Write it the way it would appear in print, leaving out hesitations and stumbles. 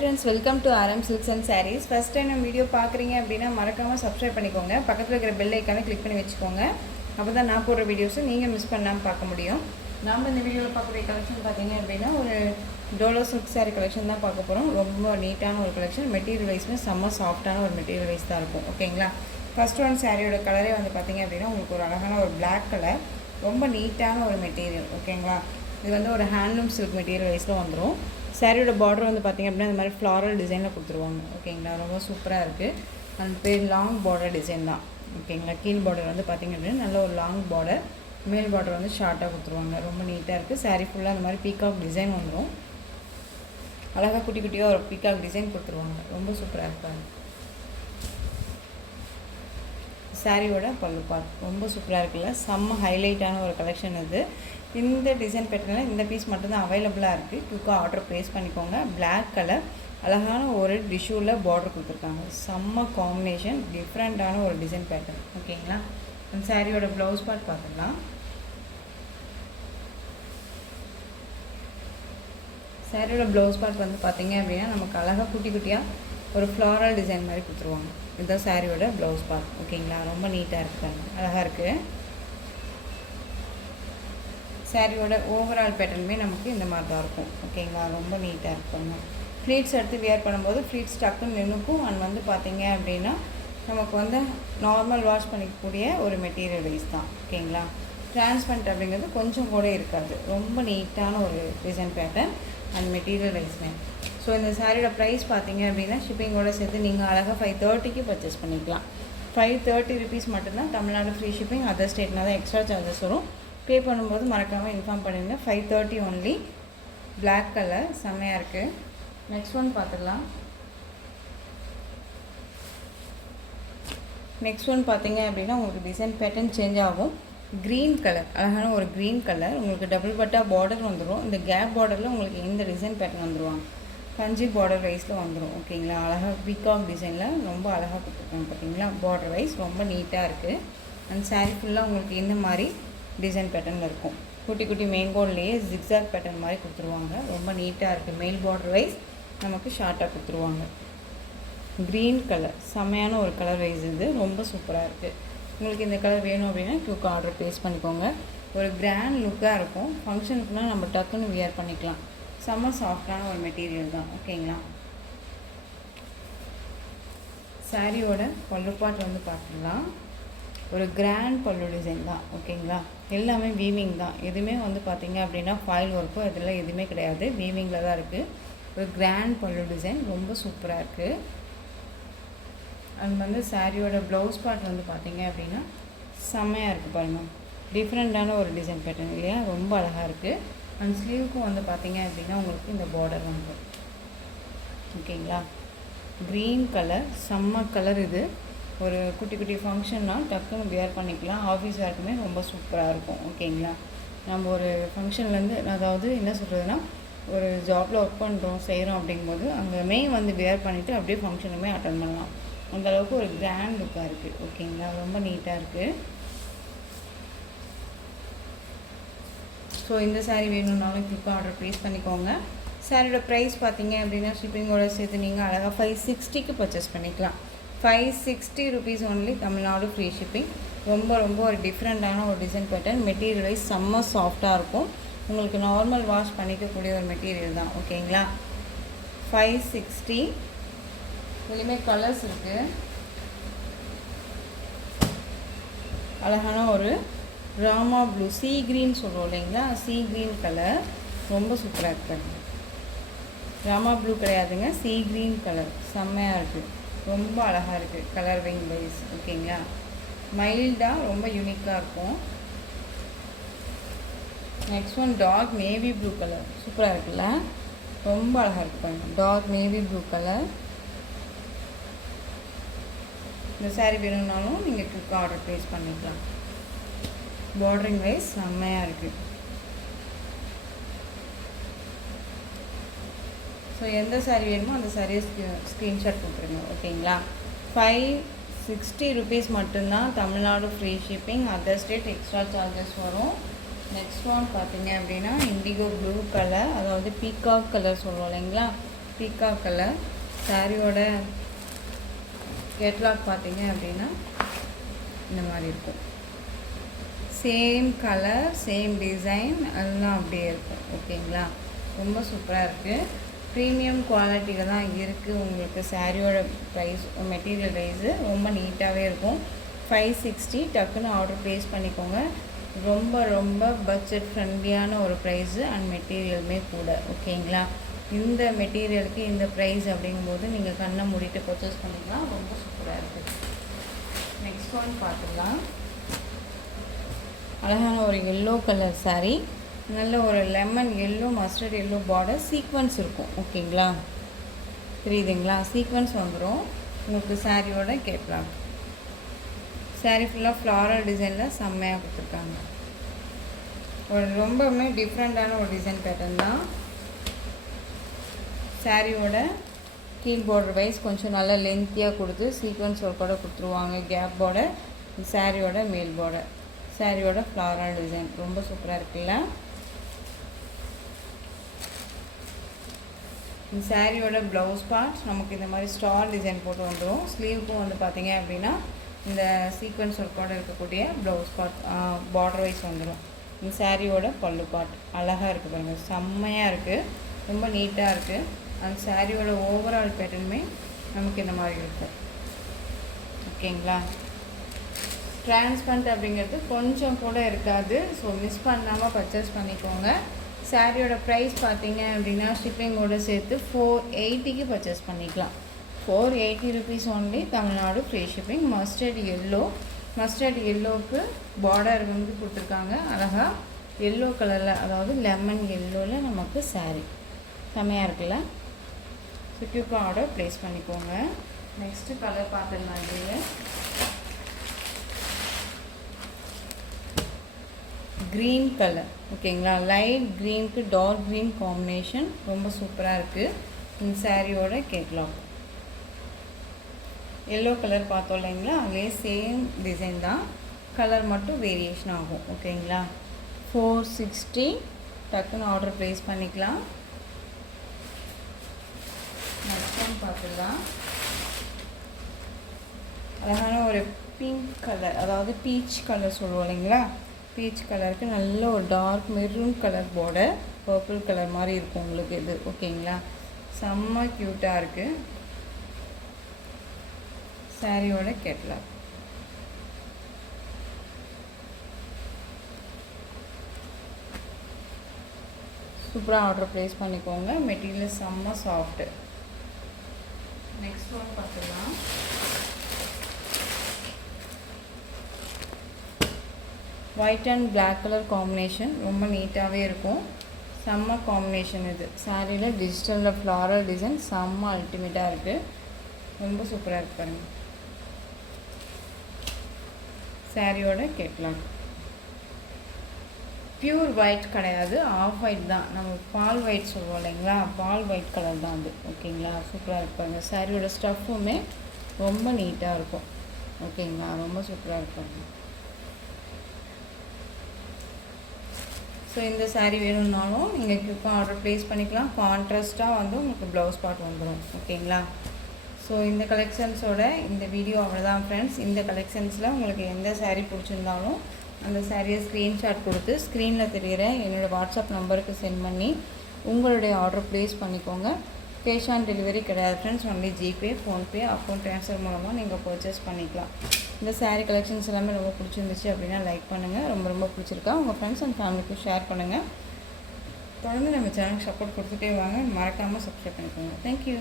friends, welcome to RM Silks and Sarees. First time நம்ம video பார்க்குறீங்க அப்படின்னா மறக்காமல் சப்ஸ்கிரைப் பண்ணிக்கோங்க. பக்கத்தில் இருக்கிற பெல் ஐக்கானை கிளிக் பண்ணி வச்சுக்கோங்க. அப்போ தான் நான் போடுற வீடியோஸை நீங்கள் மிஸ் பண்ணாமல் பார்க்க முடியும். நாம் இந்த வீடியோவில் பார்க்கக்கூடிய கலெக்ஷன் பார்த்தீங்க அப்படின்னா ஒரு டோலோ சில்க் சாரீ கலெக்ஷன் தான் பார்க்க போகிறோம். ரொம்ப நீட்டான ஒரு கலெக்ஷன். மெட்டீரியல் வைஸ்மே செம்ம சாஃப்டான ஒரு மெட்டீரியல் வைஸ் தான் இருக்கும். ஓகேங்களா? ஃபர்ஸ்ட் ஒன் சாரியோட கலரே வந்து பார்த்தீங்க அப்படின்னா உங்களுக்கு ஒரு அழகான ஒரு பிளாக் கலர், ரொம்ப நீட்டான ஒரு மெட்டீரியல். ஓகேங்களா? இது வந்து ஒரு ஹேண்ட்லூம் சில்க் மெட்டீரியல் வைஸில் வந்துடும். சாரியோட பார்டர் வந்து பார்த்திங்க அப்படின்னா இந்த மாதிரி ஃப்ளாரல் டிசைனில் கொடுத்துருவாங்க. ஓகேங்களா? ரொம்ப சூப்பராக இருக்குது. அந்த பேர் லாங் பார்டர் டிசைன் தான். ஓகேங்களா? கீழ் பார்டர் வந்து பார்த்திங்க அப்படின்னா நல்ல ஒரு லாங் பார்டர், மேல் பார்டர் வந்து ஷார்ட்டாக கொடுத்துருவாங்க. ரொம்ப நீட்டாக இருக்குது. சாரீ ஃபுல்லாக அந்த மாதிரி பீகாக் டிசைன் வந்துடும். அழகாக குட்டி குட்டியாக ஒரு பீகாக் டிசைன் கொடுத்துருவாங்க. ரொம்ப சூப்பராக இருக்காங்க. சாரியோட பல்லு பார்ட் ரொம்ப சூப்பராக இருக்குல்ல, செம்ம ஹைலைட்டான ஒரு கலெக்ஷன் இது. இந்த டிசைன் பேட்டர்னில் இந்த பீஸ் மட்டும்தான் அவைலபிளாக இருக்குது. குயிக்காக ஆர்டர் ப்ளேஸ் பண்ணிக்கோங்க. பிளாக் கலர் அழகான ஒரு டிஷ்யூவில் பார்டர் கொடுத்துருக்காங்க. செம்ம காம்பினேஷன், டிஃப்ரெண்ட்டான ஒரு டிசைன் பேட்டர்ன். ஓகேங்களா? அந்த சாரியோட ப்ளவுஸ் பார்ட் பார்த்துக்கலாம். சாரியோட ப்ளவுஸ் பார்ட் வந்து பார்த்திங்க அப்படின்னா நமக்கு அழகாக குட்டி குட்டியாக ஒரு ஃப்ளாரல் டிசைன் மாதிரி கொடுத்துருவாங்க. இதுதான் சாரியோட ப்ளவுஸ் பார்ட். ஓகேங்களா? ரொம்ப நீட்டாக இருக்குது, அழகாக இருக்குது. சாரியோட ஓவரால் பேட்டர்னுமே நமக்கு இந்த மாதிரி தான் இருக்கும். ஓகேங்களா? ரொம்ப நீட்டாக இருக்குங்க. ஃப்ளீட்ஸ் எடுத்து வியர் பண்ணும்போது ஃப்ளீட்ஸ் டக்குன்னு நின்றுக்கும். அண்ட் வந்து பார்த்திங்க அப்படின்னா நமக்கு வந்து நார்மல் வாஷ் பண்ணிக்கக்கூடிய ஒரு மெட்டீரியல் வைஸ் தான். ஓகேங்களா? டிரான்ஸ்பரண்ட் அப்படிங்கிறது கொஞ்சம் கூட இருக்காது. ரொம்ப நீட்டான ஒரு டிசைன் பேட்டர்ன் அண்ட் மெட்டீரியல் வைஸ்மே. ஸோ இந்த சாரியோட ப்ரைஸ் பார்த்திங்க அப்படின்னா ஷிப்பிங்கோடு சேர்த்து நீங்கள் அழகாக 530க்கு பர்ச்சேஸ் பண்ணிக்கலாம். 530 ருபீஸ் மட்டும்தான். Tamil Nadu free shipping. அதர் ஸ்டேட்னா தான் எக்ஸ்ட்ரா சார்ஜஸ் வரும். பே பண்ணும்போது மறக்காமல் இன்ஃபார்ம் பண்ணிடுங்க. 530 ஒன்லி. பிளாக் கலர் செம்மையாக இருக்குது. நெக்ஸ்ட் ஒன் பார்த்துக்கலாம். நெக்ஸ்ட் ஒன் பார்த்தீங்க அப்படின்னா உங்களுக்கு டிசைன் பேட்டர்ன் சேஞ்ச் ஆகும். க்ரீன் கலர், அழகான ஒரு க்ரீன் கலர். உங்களுக்கு டபுள் பட்டா பார்டர் வந்துடும். இந்த கேப் பார்டரில் உங்களுக்கு இந்த டிசைன் பேட்டர்ன் வந்துடுவாங்க. பஞ்சு பார்டர் வைஸில் வந்துடும். ஓகேங்களா? அழகாக பீகாக் டிசைனில் ரொம்ப அழகாக கொடுத்துருக்காங்க. பார்த்தீங்களா? பார்டர் வைஸ் ரொம்ப நீட்டாக இருக்குது. அந்த சாரீ ஃபுல்லாக உங்களுக்கு இந்த மாதிரி டிசைன் பேட்டர்னில் இருக்கும். குட்டி குட்டி மேங்கோல்லையே ஜிக்ஸாக் பேட்டர்ன் மாதிரி கொடுத்துருவாங்க. ரொம்ப நீட்டாக இருக்குது. மெயில் பார்டர் வைஸ் நமக்கு ஷார்ட்டாக கொடுத்துருவாங்க. க்ரீன் கலர் செம்மையான ஒரு கலர் வைஸ். இது ரொம்ப சூப்பராக இருக்குது. உங்களுக்கு இந்த கலர் வேணும் அப்படின்னா குயிக் ஆர்டர் ப்ளேஸ் பண்ணிக்கோங்க. ஒரு கிராண்ட் லுக்காக இருக்கும். ஃபங்க்ஷனுக்குனா நம்ம டக்குன்னு வியர் பண்ணிக்கலாம். செம்ம சாஃப்டான ஒரு மெட்டீரியல் தான். ஓகேங்களா? சாரியோட பல்லு பார்ட் வந்து பார்த்துக்கலாம். ஒரு கிராண்ட் பல்லு டிசைன் தான். ஓகேங்களா? எல்லாமே வீவிங் தான். எதுவுமே வந்து பார்த்திங்க அப்படின்னா ஃபாயில் ஒர்க்கோ இதெல்லாம் எதுவுமே கிடையாது. வீவிங்கில் தான் இருக்குது. ஒரு கிராண்ட் பல்லு டிசைன் ரொம்ப சூப்பராக இருக்குது. அண்ட் வந்து சாரியோட ப்ளவுஸ் பார்ட் வந்து பார்த்திங்க அப்படின்னா செம்மையாக இருக்குது பாருங்கள். டிஃப்ரெண்ட்டான ஒரு டிசைன் பேட்டர்ன் இல்லையா? ரொம்ப அழகாக இருக்குது. அண்ட் ஸ்லீவுக்கும் வந்து பார்த்திங்க அப்படின்னா உங்களுக்கு இந்த பார்டர் வந்து. ஓகேங்களா? க்ரீன் கலர் செம்ம கலர். இது ஒரு குட்டி குட்டி ஃபங்க்ஷன்னால் டக்குன்னு வியர் பண்ணிக்கலாம். ஆஃபீஸ் வேர்க்குமே ரொம்ப சூப்பராக இருக்கும். ஓகேங்களா? நம்ம ஒரு ஃபங்க்ஷன்லேருந்து, அதாவது என்ன சொல்கிறதுனா ஒரு ஜாபில் ஒர்க் பண்ணுறோம் செய்கிறோம் அப்படிங்கும்போது அங்கேமே வந்து வியர் பண்ணிவிட்டு அப்படியே ஃபங்க்ஷனுமே அட்டன் பண்ணலாம். அந்தளவுக்கு ஒரு கிராண்ட் லுக்காக இருக்குது. ஓகேங்களா? ரொம்ப நீட்டாக இருக்குது. ஸோ இந்த சாரீ வேணும்னாலும் குயிக்காக ஆர்டர் ப்ளேஸ் பண்ணிக்கோங்க. சாரியோட ப்ரைஸ் பார்த்தீங்க அப்படின்னா ஷிப்பிங்கோட சேர்த்து நீங்கள் அழகாக 560க்கு பர்ச்சேஸ் பண்ணிக்கலாம். 560 rupees only. Tamil Nadu free shipping. ரொம்ப ரொம்ப ஒரு டிஃப்ரெண்ட்டான ஒரு டிசைன் பேட்டர்ன். மெட்டீரியல் வைஸ் செம்ம சாஃப்டாக இருக்கும். உங்களுக்கு நார்மல் வாஷ் பண்ணிக்கக்கூடிய ஒரு மெட்டீரியல் தான். ஓகேங்களா? 560. இதுலேயுமே கலர்ஸ் இருக்குது. அழகான ஒரு ராமா ப்ளூ, சீ க்ரீன் சொல்கிறோம் இல்லைங்களா? சீ க்ரீன் கலர் ரொம்ப சூப்பராக இருக்குது. ராமா ப்ளூ கிடையாதுங்க, சீ க்ரீன் கலர் செம்மையாக இருக்குது. ரொம்ப அழகாக இருக்குது கலர் விங் வைஸ். ஓகேங்களா? மைல்டாக ரொம்ப யூனிக்காக இருக்கும். Next one dark navy blue colour சூப்பராக இருக்குல்ல? ரொம்ப அழகாக இருக்குது பாருங்கள். Dark navy blue colour. இந்த சாரீ வேணும்னாலும் நீங்கள் குயிக் ஆர்டர் ப்ளேஸ் பண்ணிக்கலாம். பார்டரிங் வைஸ் செம்மையாக இருக்குது. ஸோ எந்த சாரீ வேணுமோ அந்த சாரியை ஸ்க்ரீன்ஷாட் கொடுத்துருங்க. ஓகேங்களா? 560 ருபீஸ் மட்டும்தான். Tamil Nadu free shipping. Other state extra charges வரும். நெக்ஸ்ட் ஒன் பார்த்திங்க அப்படின்னா இண்டிகோ ப்ளூ கலர், அதாவது பீகாக் கலர் சொல்லுவோம் இல்லைங்களா? பீக்கா கலர். சாரியோட கேட்லாக் பார்த்தீங்க அப்படின்னா இந்த மாதிரி இருக்கும். சேம் கலர், சேம் டிசைன் எல்லாம் அப்படியே இருக்கும். ஓகேங்களா, ரொம்ப சூப்பராக இருக்குது. ப்ரீமியம் குவாலிட்டியில் தான் இருக்குது. உங்களுக்கு சாரியோட ப்ரைஸ், மெட்டீரியல் ப்ரைஸு ரொம்ப நீட்டாகவே இருக்கும். 560. டக்குன்னு ஆர்டர் ப்ளேஸ் பண்ணிக்கோங்க. ரொம்ப ரொம்ப பட்ஜெட் ஃப்ரெண்ட்லியான ஒரு ப்ரைஸு அண்ட் மெட்டீரியலுமே கூட. ஓகேங்களா, இந்த மெட்டீரியலுக்கு இந்த ப்ரைஸ் அப்படிங்கும்போது நீங்கள் கண்ணை மூடிட்டு பர்ச்சேஸ் பண்ணிக்கலாம். ரொம்ப சூப்பராக இருக்குது. நெக்ஸ்ட் ஒன் பார்த்துக்கலாம். அழகான ஒரு எல்லோ கலர் சாரீ. நல்ல ஒரு lemon yellow, mustard yellow border, sequence இருக்கும். ஓகேங்களா, தெரியுதுங்களா, சீக்வன்ஸ் வந்துடும். உங்களுக்கு சாரியோட கேட்கலாம். சாரீ ஃபுல்லாக ஃப்ளாரல் டிசைனில் செம்மையாக கொடுத்துருக்காங்க. ஒரு ரொம்பவுமே டிஃப்ரெண்ட்டான ஒரு டிசைன் பேட்டர்ன் தான். சாரியோட கீழ் பார்டர் வைஸ் கொஞ்சம் நல்லா லென்த்தியாக கொடுத்து சீக்வன்ஸ் ஒர்க்கோட கொடுத்துருவாங்க. கேப் பார்டர், சாரியோட மேல் பார்டர், சாரியோட ஃப்ளாரல் டிசைன் ரொம்ப சூப்பராக இருக்குல்ல. இந்த சாரியோட ப்ளவுஸ் பார்ட் நமக்கு இந்த மாதிரி ஸ்டார் டிசைன் போட்டு வந்துடும். ஸ்லீவுக்கும் வந்து பார்த்தீங்க அப்படின்னா இந்த சீக்வன்ஸ் ஒர்க்கோடு இருக்கக்கூடிய ப்ளவுஸ் பார்ட் பார்டர் வைஸ் வந்துடும். இந்த சாரியோட பல்லு பார்ட் அழகாக இருக்குது பாருங்கள், செம்மையாக இருக்குது, ரொம்ப நீட்டாக இருக்குது. அந்த சாரியோட ஓவரால் பேட்டர்னுமே நமக்கு இந்த மாதிரி இருக்கும். ஓகேங்களா, டிரான்ஸ்பரண்ட் அப்படிங்கிறது கொஞ்சம் கூட இருக்காது. ஸோ மிஸ் பண்ணாமல் பர்ச்சேஸ் பண்ணிக்கோங்க. சாரியோட ப்ரைஸ் பார்த்தீங்க அப்படின்னா ஷிப்பிங்கோடு சேர்த்து 480க்கு பர்ச்சேஸ் பண்ணிக்கலாம். 480 rupees only, Tamil Nadu free shipping. Mustard எல்லோவுக்கு border வந்து கொடுத்துருக்காங்க அழகாக எல்லோ கலரில், அதாவது லெமன் எல்லோவில் நமக்கு சாரீ செம்மையாக இருக்குல்ல. ஸோ குயிக்காக ஆர்டர் ப்ளேஸ் பண்ணிக்கோங்க. நெக்ஸ்ட்டு கலர் பார்த்துடலாம். இது க்ரீன் கலர். ஓகேங்களா, லைட் க்ரீனுக்கு டார்க் க்ரீன் காம்பினேஷன் ரொம்ப சூப்பராக இருக்குது. இந்த சாரியோட கேட்லாக் எல்லோ கலர் பார்த்தோம் இல்லைங்களா, அதே சேம் டிசைன் தான், கலர் மட்டும் வேரியேஷன் ஆகும். ஓகேங்களா, 460. டக்குன்னு ஆர்டர் ப்ளேஸ் பண்ணிக்கலாம். நெக்ஸ்ட் ஒன் பார்த்துக்கலாம். அழகான ஒரு பிங்க் கலர், அதாவது பீச் கலர் சொல்லுவோம் இல்லைங்களா, பீச் கலருக்கு நல்ல ஒரு dark maroon colour border, purple colour மாதிரி இருக்கும் உங்களுக்கு இது. ஓகேங்களா, செம்ம க்யூட்டாக இருக்குது. சாரியோட கேட்லாக் சூப்பராக ஆர்டர் ப்ளேஸ் பண்ணிக்கோங்க. மெட்டீரியல் செம்ம சாஃப்ட்டு. நெக்ஸ்ட் ஒன் பார்த்துக்கலாம். White and black colour combination ரொம்ப நீட்டாகவே இருக்கும். செம்ம காம்பினேஷன் இது. சாரியில் டிஜிட்டலில் ஃப்ளாரல் டிசைன் செம்ம அல்டிமேட்டாக இருக்குது, ரொம்ப சூப்பராக இருக்கு பாருங்க. சாரியோட கேட்லாக் பியூர் ஒயிட் கிடையாது, ஆஃப் ஒயிட் தான். நம்ம பால் ஒயிட் சொல்லுவோம் இல்லைங்களா, பால் ஒயிட் கலர் தான் அது. ஓகேங்களா, சூப்பராக இருப்பாங்க. சாரியோட ஸ்டஃப்புமே ரொம்ப நீட்டாக இருக்கும். ஓகேங்களா, ரொம்ப சூப்பராக இருப்பாங்க. ஸோ இந்த சாரீ வேணும்னாலும் நீங்கள் குயிக்காக ஆர்டர் ப்ளேஸ் பண்ணிக்கலாம். கான்ட்ராஸ்ட்டாக வந்து உங்களுக்கு ப்ளவுஸ் பார்ட் வந்துடும். ஓகேங்களா, ஸோ இந்த கலெக்ஷன்ஸோட இந்த வீடியோ அவ்வளோதான் ஃப்ரெண்ட்ஸ். இந்த கலெக்ஷன்ஸில் உங்களுக்கு எந்த சாரீ பிடிச்சிருந்தாலும் அந்த சாரியை ஸ்க்ரீன்ஷாட் கொடுத்து ஸ்க்ரீனில் தெரிகிற என்னோடய வாட்ஸ்அப் நம்பருக்கு சென்ட் பண்ணி உங்களுடைய ஆர்டர் ப்ளேஸ் பண்ணிக்கோங்க. கேஷ் ஆன் டெலிவரி கிடையாது friends, only GPay, PhonePe, account transfer மூலமாக நீங்கள் பர்ச்சேஸ் பண்ணிக்கலாம். இந்த சாரீ கலெக்ஷன்ஸ் எல்லாமே ரொம்ப பிடிச்சிருந்துச்சு அப்படின்னா லைக் பண்ணுங்கள். ரொம்ப ரொம்ப பிடிச்சிருக்கா உங்கள் ஃப்ரெண்ட்ஸ் அண்ட் ஃபேமிலிக்கு ஷேர் பண்ணுங்கள். தொடர்ந்து நம்ம சேனலுக்கு சப்போர்ட் கொடுத்துட்டே வாங்க. மறக்காமல் சப்ஸ்கிரைப் பண்ணிக்கோங்க. தேங்க்யூ.